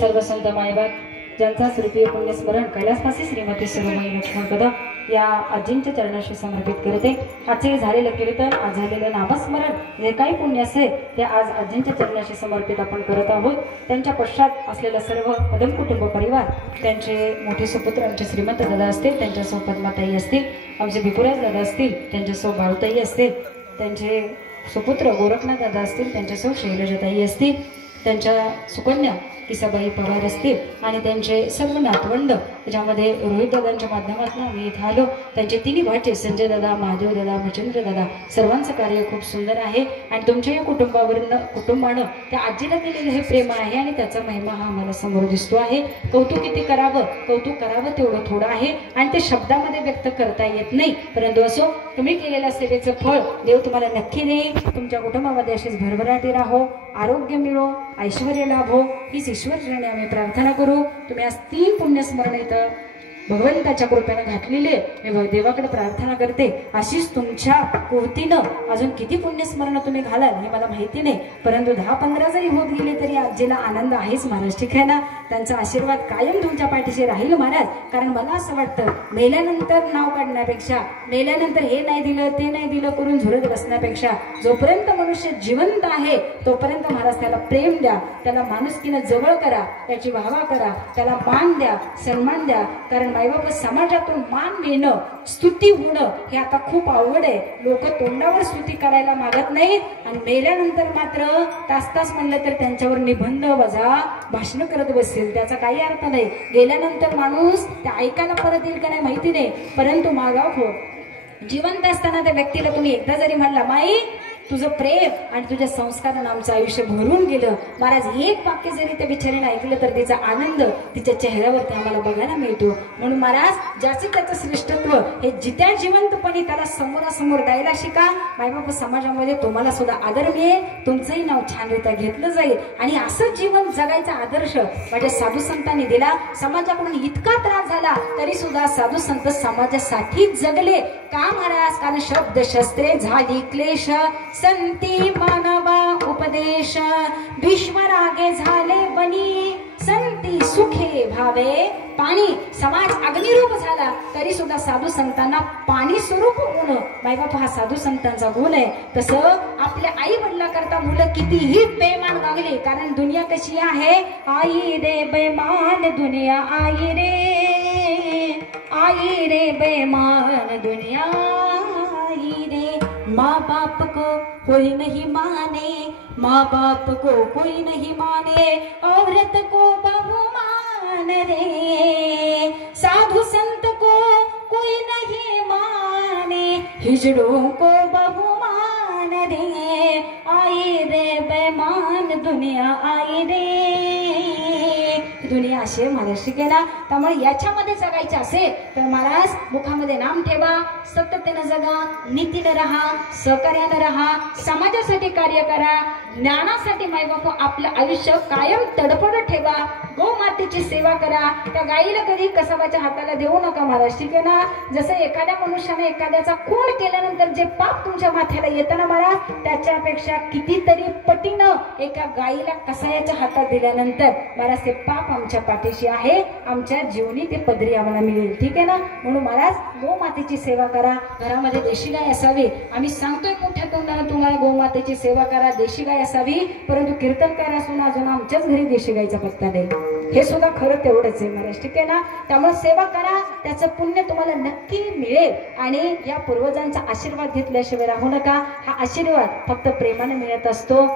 सर्व संत मायबाप ज्यांचा श्रीप्रिय पुण्यस्मरण कैलासवासी श्रीमती सरोमई लक्ष्मण कदम या आजींच्या चरणाशी समर्पित करते। आजचे झालेलं कीर्तन, आज झालेलं नामस्मरण, जे काही पुण्य असेल ते आज आजींच्या चरणाशी समर्पित आपण करत आहोत। त्यांच्या पश्चात असलेलं सर्व पदम कुटुंब परिवार, त्यांचे मोठे सुपुत्र आमचे श्रीमंत दादा असतील, त्यांच्यासह पद्माताई असतील, आमचे भिपुराज दादा असतील, त्यांच्यासह बाळूताई असतील, त्यांचे सुपुत्र गोरखनाथ दादा असतील, त्यांच्यासह शैलजाताई असतील, त्यांच्या सुकन्या किसाबाई पवार असतील आणि त्यांचे सर्व नातवंड, ज्यामध्ये रोहित दादांच्या माध्यमातून आम्ही इथं आलो। त्यांचे तिन्ही भाचे संजय दादा, महादेव दादा, मच्छिंद्र दादा, सर्वांचं कार्य खूप सुंदर आहे आणि तुमच्या या कुटुंबानं त्या आजीला दिलेलं हे प्रेम आहे आणि त्याचा महिमा हा आम्हाला समोर दिसतो आहे। कौतुक किती करावं, कौतुक करावं तेवढं थोडं आहे आणि ते शब्दामध्ये व्यक्त करता येत नाही, परंतु असो तुम्ही केलेल्या सेवेचं फळ देव तुम्हाला नक्की देईल। तुमच्या कुटुंबामध्ये अशीच भरभराटी राहो, आरोग्य मिळो, ऐश्वर्य लाभो, हीच ईश्वरचरणी आम्ही प्रार्थना करू। तुम्ही आज 3 पुण्यस्मरण इथं भगवंताच्या कृपेने घातलेले, मी देवाकडे प्रार्थना करते अशीच तुमच्या कृतीनं अजून किती पुण्यस्मरण तुम्ही घालाल हे मला माहिती नाही, परंतु 10-15 जरी होत गेले तरी आजीला आनंद आहेच महाराज, ठीक आहे ना। त्यांचा आशीर्वाद कायम तुमच्या पाठीशी राहील महाराज। कारण मला असं वाटतं मेल्यानंतर नाव काढण्यापेक्षा, मेल्यानंतर हे नाही दिलं ते नाही दिलं करून झुरत बसण्यापेक्षा, जोपर्यंत मनुष्य जिवंत आहे तोपर्यंत महाराज त्याला प्रेम द्या, त्याला माणुसकीनं जवळ करा, त्याची वाहवा करा, त्याला मान द्या, सन्मान द्या। कारण मायबाप समाजातून मान मिळणं, स्तुती होणं हे आता खूप अवघड आहे। लोक तोंडावर स्तुती करायला मागत नाहीत आणि मेल्यानंतर मात्र तास म्हणलं तर त्यांच्यावर निबंध वजा भाषण करत बसतील, त्याचा काही अर्थ नाही। गेल्यानंतर माणूस ते ऐकायला परत येईल का नाही माहिती नाही, परंतु मागाव हो, जिवंत असताना त्या व्यक्तीला तुम्ही एकदा जरी म्हणला माई तुझं प्रेम आणि तुझ्या संस्कारानं आमचं आयुष्य भरून गेलं, महाराज एक वाक्य जरी त्या बिचारीने ऐकलं तर तिचा आनंद तिच्या चेहऱ्यावरती आम्हाला बघायला मिळतो। म्हणून महाराज ज्याचे त्याचं श्रेष्ठत्व हे जित्या जिवंतपणे त्याला समोरासमोर द्यायला शिका। मायबाप समाजामध्ये तुम्हाला सुद्धा आदर मिळेल, तुमचंही नाव छानरित्या घेतलं जाईल आणि असं जीवन जगायचा आदर्श माझ्या साधू संतांनी दिला। समाजाकडून इतका त्रास झाला तरी सुद्धा साधू संत समाजासाठी जगले का महाराज? कारण शब्द शस्त्रे झाली क्लेश, संती मानवा उपदेश, विश्वरागे झाले बनी, संती सुखे भावे पाणी। समाज अग्निरूप झाला तरी सुद्धा साधू संतांना पाणी स्वरूप गुण, मायबाप हा साधू संतांचा गुण आहे। तसं आपल्या आई वडिला करता मुलं कितीही बेमान वागले, कारण दुनिया कशी आहे, आई रे बेमान दुनिया, आई रे बेमान दुनिया, आई रे। माँ बाप को कोई नहीं माने, माँ बाप को कोई नहीं माने, औरत को बहु मान रे, साधु संत को कोई नहीं माने, हिजड़ों को बहु मान रे, आई रे बेमान दुनिया, आई रे। दुनिया अशी महाराज शिकेना, त्यामुळे याच्यामध्ये जगायचे असेल तर महाराज मुखामध्ये नाम ठेवा, सत्यतेनं जगा, नीतीनं राहा, सहकार्यानं राहा, समाजासाठी कार्य करा, ज्ञानासाठी मायबाप आपलं आयुष्य कायम तडफड ठेवा, गो मातेची सेवा करा। त्या गाईला कधी कसाबाच्या हाताला देऊ नका महाराज, ठीक आहे ना। जसं एखाद्या मनुष्याने एखाद्याचा खून केल्यानंतर जे पाप तुमच्या माथ्याला येतं ना महाराज, त्याच्यापेक्षा कितीतरी पटीनं एका गाईला कसायाच्या हातात दिल्यानंतर महाराज ते पाप आमच्या पाठीशी आहे, आमच्या जीवनी ते पदरी आम्हाला मिळेल, ठीक आहे ना। म्हणून महाराज गोमातेची सेवा करा, घरामध्ये देशी गाय असावी। आम्ही सांगतोय मोठ्या तोंडाने तुम्हाला गोमातेची सेवा करा, देशी गाय असावी, परंतु कीर्तनकार असून अजून आमच्याच घरी देशी गायचा पत्ता नाही, हे सुद्धा खरं तेवढंच आहे महाराज, ठीक आहे ना। त्यामुळे सेवा करा, त्याचं पुण्य तुम्हाला नक्की मिळेल आणि या पूर्वजांचा आशीर्वाद घेतल्याशिवाय राहू नका। हा आशीर्वाद फक्त प्रेमाने मिळत असतो।